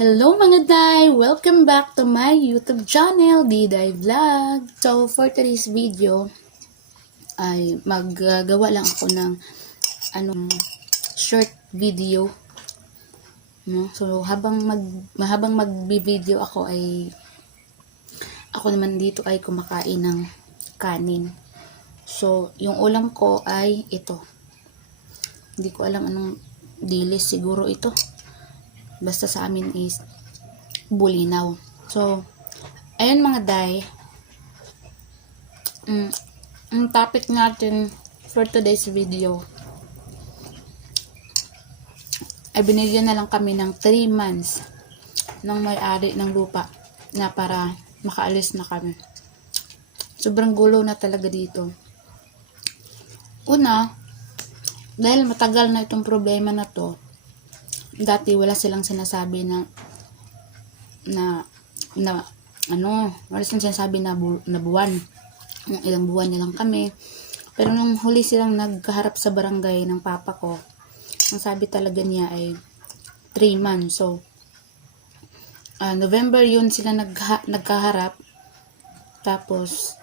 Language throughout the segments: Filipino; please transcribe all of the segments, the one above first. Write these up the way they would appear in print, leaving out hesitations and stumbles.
Hello mga day! Welcome back to my YouTube channel, Diday Vlog. So, for today's video, ay maggagawa lang ako ng short video. No? So, habang magbi-video ako ay ako naman dito ay kumakain ng kanin. So, yung ulam ko ay ito. Hindi ko alam anong dilis, siguro ito. Basta sa amin is bulinaw. So, ayun mga day. Ang topic natin for today's video ay binigyan na lang kami ng 3 months ng may-ari ng lupa na para makaalis na kami. Sobrang gulo na talaga dito. Una, dahil matagal na itong problema na to, dati wala silang sinasabi wala silang sinasabi na buwan. Ilang buwan na lang kami. Pero nung huli silang nagkaharap sa barangay ng papa ko, ang sabi talaga niya ay 3 months. So, November yun sila nagkaharap. Tapos,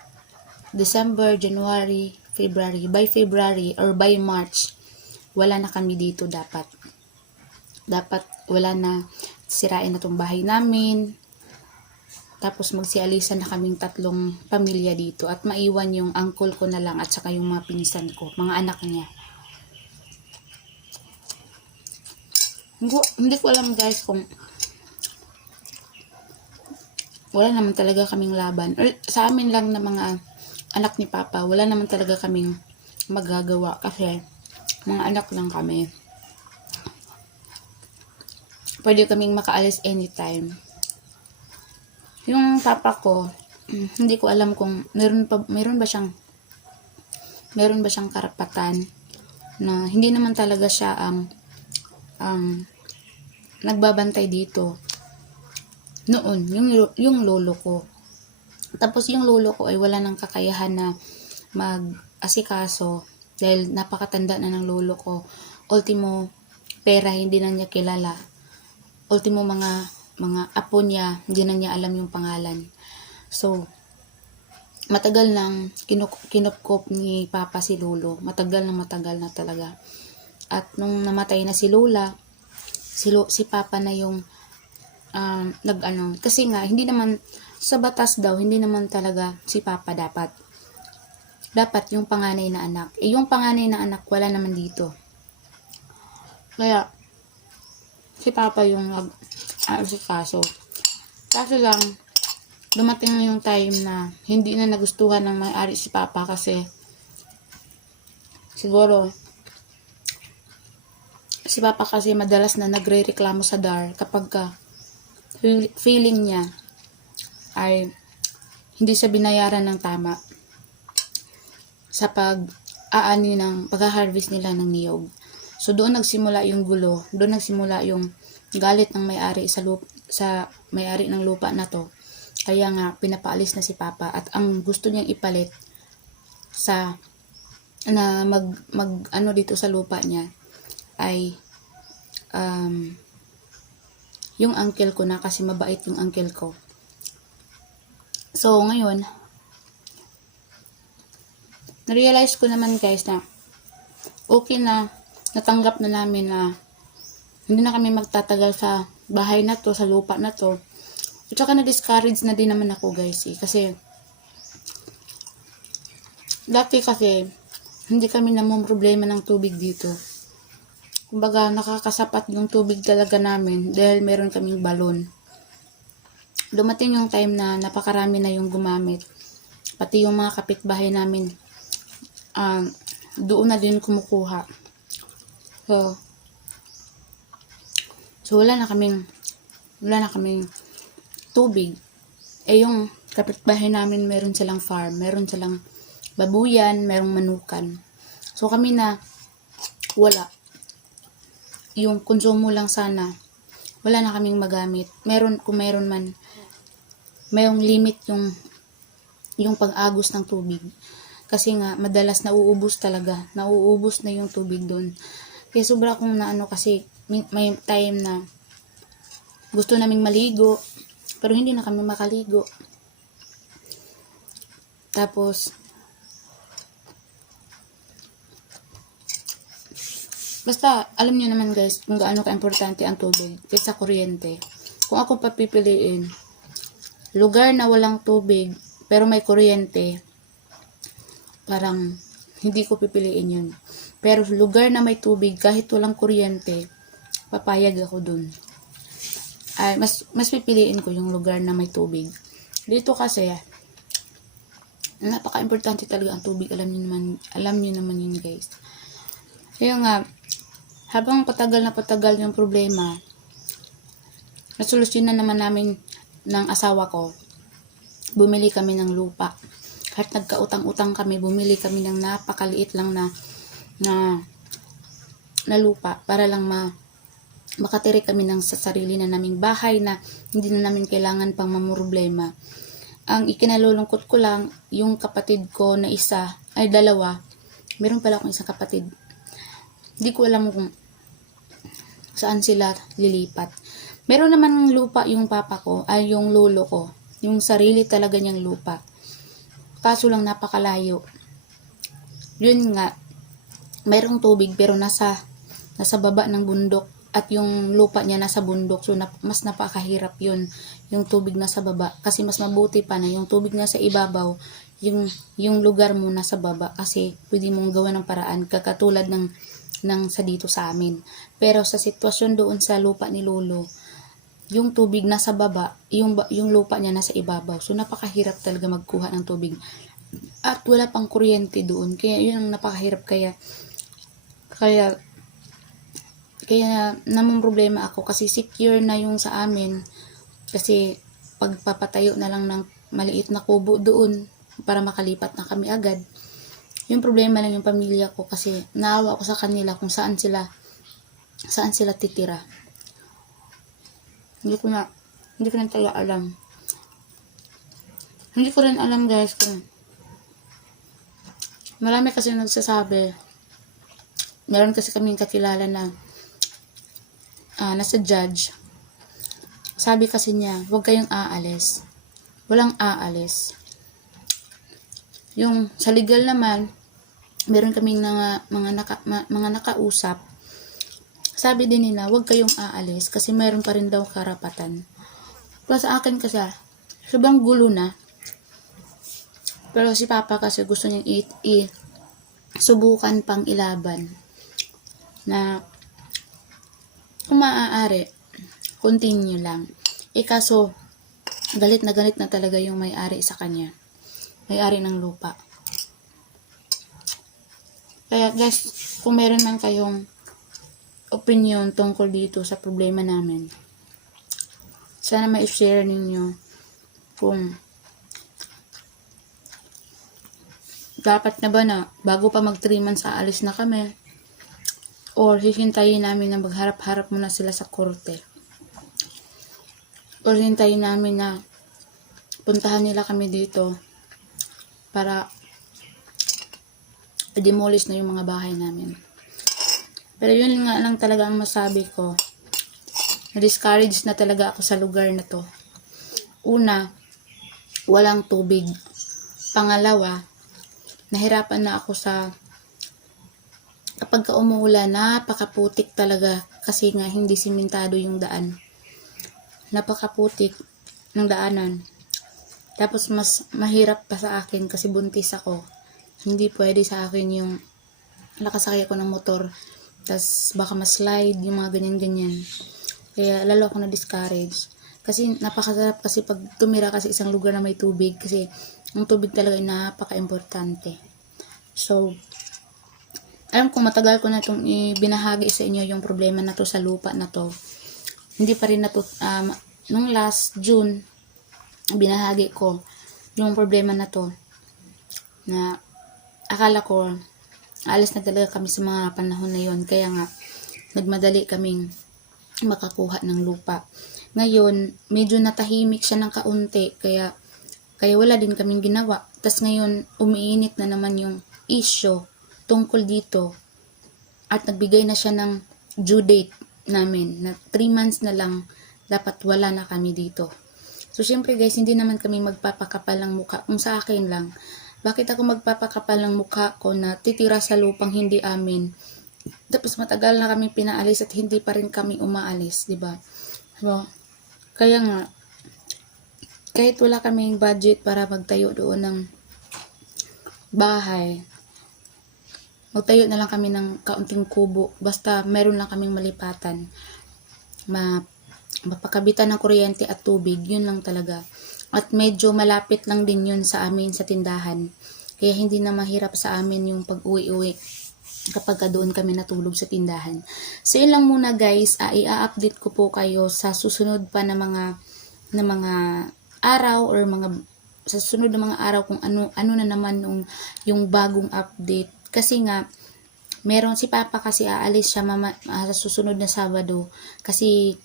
December, January, February. By February or by March, wala na kami dito dapat. Wala na, sirain na tong bahay namin. Tapos magsialisan na kaming 3 pamilya dito at maiwan yung uncle ko na lang at saka yung mga pinsan ko, mga anak niya. Hindi ko alam guys kung wala naman talaga kaming laban. Or, sa amin lang na mga anak ni Papa, wala naman talaga kaming magagawa kasi mga anak lang kami. Pwede kaming makaalis anytime. Yung papa ko, hindi ko alam kung meron ba siyang karapatan na hindi naman talaga siya ang nagbabantay dito. Noon, yung lolo ko. Tapos yung lolo ko ay wala nang kakayahan na mag-asikaso dahil napakatanda na ng lolo ko. Ultimo, pera hindi na niya kilala. Ultimo mga apo niya, hindi na niya alam yung pangalan. So, matagal nang kinupkop ni Papa si Lolo. Matagal na talaga. At nung namatay na si Lola, si Papa na yung kasi nga, hindi naman, sa batas daw, hindi naman talaga si Papa dapat. Dapat yung panganay na anak. Yung panganay na anak, wala naman dito. Kaya, si Papa yung nag-asikaso. Kaso lang, dumating na yung time na hindi na nagustuhan ng may-ari si Papa kasi siguro si Papa kasi madalas na nagre-reklamo sa DAR kapag feeling niya ay hindi siya binayaran ng tama sa pag-aani ng pag-harvest nila ng niyog. So, doon nagsimula yung gulo. Doon nagsimula yung galit ng may-ari sa may-ari ng lupa na to. Kaya nga, pinapaalis na si Papa. At ang gusto niyang ipalit na dito sa lupa niya ay yung uncle ko na kasi mabait yung uncle ko. So, ngayon, na-realize ko naman guys na okay na natanggap na namin na hindi na kami magtatagal sa bahay na to, sa lupa na to. At saka na-discourage na din naman ako guys kasi dati kasi hindi kami namumroblema ng tubig dito. Kumbaga nakakasapat yung tubig talaga namin dahil meron kaming balon. Dumating yung time na napakarami na yung gumamit. Pati yung mga kapitbahay namin doon na din kumukuha. So wala na kaming tubig. Yung kapitbahay namin meron silang farm, meron silang babuyan, merong manukan. So kami na wala. Yung konsumo lang sana. Wala na kaming magamit. Kung meron man, mayong limit yung pag-agos ng tubig. Kasi nga madalas nauubos talaga. Nauubos na yung tubig doon. Kaya sobra akong kasi may time na Gusto naming maligo, pero hindi na kami makaligo. Tapos, basta, alam niyo naman guys, kung gaano ka-importante ang tubig kaysa kuryente. Kung ako papipiliin, lugar na walang tubig, pero may kuryente, parang hindi ko pipiliin yun. Pero lugar na may tubig, kahit walang kuryente, papayag ako dun. Ay, mas pipiliin ko yung lugar na may tubig. Dito kasi, napaka-importante talaga ang tubig. Alam niyo naman yun guys. Kaya nga, habang patagal na patagal yung problema, nasolusyonan naman namin ng asawa ko, bumili kami ng lupa. Kahit nagkautang-utang kami, bumili kami ng napakaliit lang na lupa para lang makatiri kami ng sa sarili na naming bahay na hindi na namin kailangan pang mamroblema. Ang ikinalulungkot ko lang, yung kapatid ko na dalawa, meron pala akong isang kapatid. Hindi ko alam kung saan sila lilipat. Meron naman lupa yung papa ko, yung lolo ko. Yung sarili talaga niyang lupa. Kaso lang napakalayo. Yun nga, mayroong tubig pero nasa baba ng bundok at yung lupa niya nasa bundok. So mas napakahirap yun, yung tubig nasa baba. Kasi mas mabuti pa na yung tubig nasa ibabaw, yung lugar mo nasa baba. Kasi pwede mong gawa ng paraan, kakatulad ng sa dito sa amin. Pero sa sitwasyon doon sa lupa ni lolo, yung tubig nasa baba, yung lupa niya nasa ibabaw. So napakahirap talaga magkuha ng tubig. At wala pang kuryente doon. Kaya yun ang napakahirap. Kaya namang problema ako kasi secure na yung sa amin. Kasi pagpapatayo na lang ng maliit na kubo doon para makalipat na kami agad. Yung problema lang yung pamilya ko kasi naawa ako sa kanila kung saan sila titira. Hindi ko na talaga alam. Hindi ko rin alam guys kung marami kasi nagsasabi. Meron kasi kaming kakilala na nasa judge. Sabi kasi niya, huwag kayong aalis. Walang aalis. Yung sa legal naman, meron kaming mga nakausap. Sabi din nila, huwag kayong aalis kasi meron pa rin daw karapatan. Pero sa akin kasi, sobrang gulo na. Pero si Papa kasi gusto niyang subukan pang ilaban. Na kung maaari, continue lang. Kaso, galit na talaga yung may-ari sa kanya. May-ari ng lupa. Kaya guys, kung meron man kayong opinion tungkol dito sa problema namin, sana ma-share ninyo kung dapat na ba na bago pa mag 3 months aalis na kami or hihintayin namin na magharap-harap muna sila sa korte or hintayin namin na puntahan nila kami dito para i-demolish na yung mga bahay namin. Pero yun nga lang talaga ang masabi ko. Na-discourage na talaga ako sa lugar na to. Una, walang tubig. Pangalawa, nahirapan na ako kapag umuulan, napakaputik talaga kasi nga hindi simentado yung daan. Napakaputik ng daanan. Tapos mas mahirap pa sa akin kasi buntis ako. Hindi pwede sa akin yung nakasakay ako ng motor. Tas baka ma-slide, yung mga ganyan-ganyan. Kaya lalo ako na-discourage. Kasi napakasarap kasi pag tumira kasi isang lugar na may tubig. Kasi ang tubig talaga ay napaka-importante. So, alam ko matagal ko na itong ibinahagi sa inyo yung problema na to sa lupa na to. Hindi pa rin na to, nung last June, binahagi ko yung problema na to. Na akala ko, alis na talaga kami sa mga panahon na yon. Kaya nga, nagmadali kaming makakuha ng lupa. Ngayon, medyo natahimik siya ng kaunti. Kaya wala din kaming ginawa. Tas ngayon, umiinit na naman yung issue tungkol dito. At nagbigay na siya ng due date namin. Na 3 months na lang dapat wala na kami dito. So, syempre guys, hindi naman kami magpapakapal ng mukha. Kung sa akin lang, bakit ako magpapakapal ng mukha ko na titira sa lupang hindi amin? Tapos matagal na kami pinaalis at hindi pa rin kami umaalis, di ba? So, kaya nga, kahit wala kaming budget para magtayo doon ng bahay, magtayo na lang kami ng kaunting kubo. Basta meron lang kaming malipatan. Mapakabitan ng kuryente at tubig, yun lang talaga. At medyo malapit lang din yun sa amin sa tindahan. Kaya hindi na mahirap sa amin yung pag-uwi-uwi kapag doon kami natulog sa tindahan. So yun lang muna guys, i-update ko po kayo sa susunod pa na mga araw or sa susunod na mga araw kung ano na naman yung bagong update. Kasi nga meron si Papa kasi aalis siya sa susunod na Sabado kasi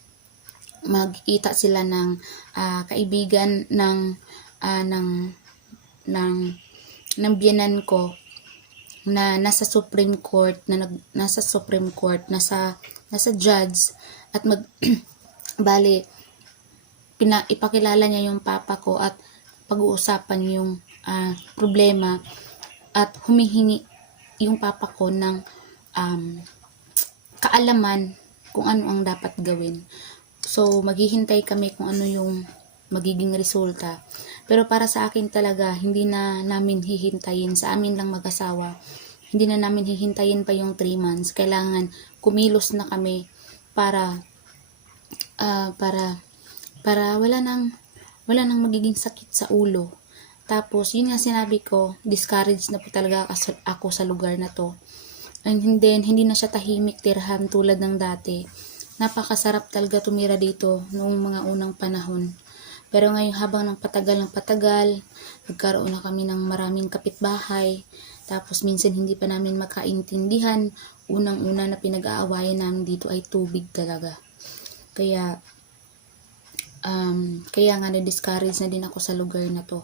magkikita sila ng kaibigan ng biyenan ko na nasa Supreme Court, nasa judge at bali ipakilala niya yung papa ko at pag-uusapan yung problema at humihingi yung papa ko ng kaalaman kung ano ang dapat gawin. So, maghihintay kami kung ano yung magiging resulta. Pero para sa akin talaga, hindi na namin hihintayin. Sa amin lang mag-asawa, hindi na namin hihintayin pa yung 3 months. Kailangan kumilos na kami para wala nang magiging sakit sa ulo. Tapos, yun nga sinabi ko, discouraged na po talaga ako sa lugar na to. And then, hindi na siya tahimik tirahan tulad ng dati. Napakasarap talaga tumira dito noong mga unang panahon. Pero ngayon habang ng patagal, nagkaroon na kami ng maraming kapitbahay. Tapos minsan hindi pa namin makaintindihan. Unang-una na pinag-aawayan namin dito ay tubig talaga. Kaya nga na-discourage na din ako sa lugar na to.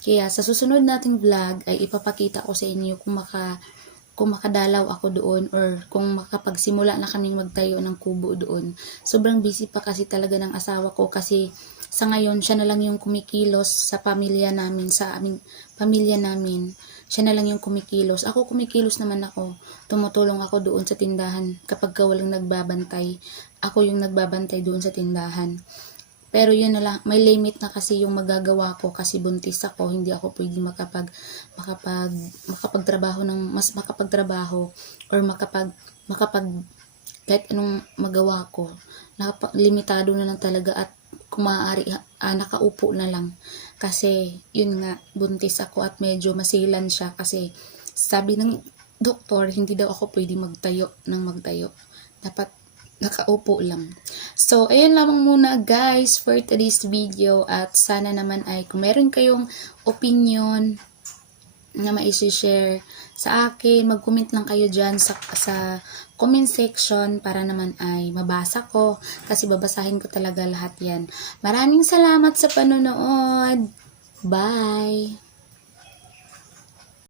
Kaya sa susunod nating vlog ay ipapakita ko sa inyo kung makadalaw ako doon or kung makapagsimula na kaming magtayo ng kubo doon. Sobrang busy pa kasi talaga ng asawa ko kasi sa ngayon siya na lang yung kumikilos sa pamilya namin, sa aming pamilya namin. Siya na lang yung kumikilos. Ako kumikilos naman ako. Tumutulong ako doon sa tindahan kapag walang nagbabantay. Ako yung nagbabantay doon sa tindahan. Pero yun na lang, may limit na kasi yung magagawa ko kasi buntis ako, hindi ako pwedeng makapagtrabaho or kahit anong magawa ko. Limitado na lang talaga at kung maaari, nakaupo na lang. Kasi yun nga, buntis ako at medyo masilan siya kasi sabi ng doktor, hindi daw ako pwedeng magtayo. Dapat nakaupo lang. So, ayun lamang muna guys for today's video at sana naman ay kung meron kayong opinion na ma-share sa akin, mag-comment lang kayo dyan sa comment section para naman ay mabasa ko kasi babasahin ko talaga lahat yan. Maraming salamat sa panonood. Bye!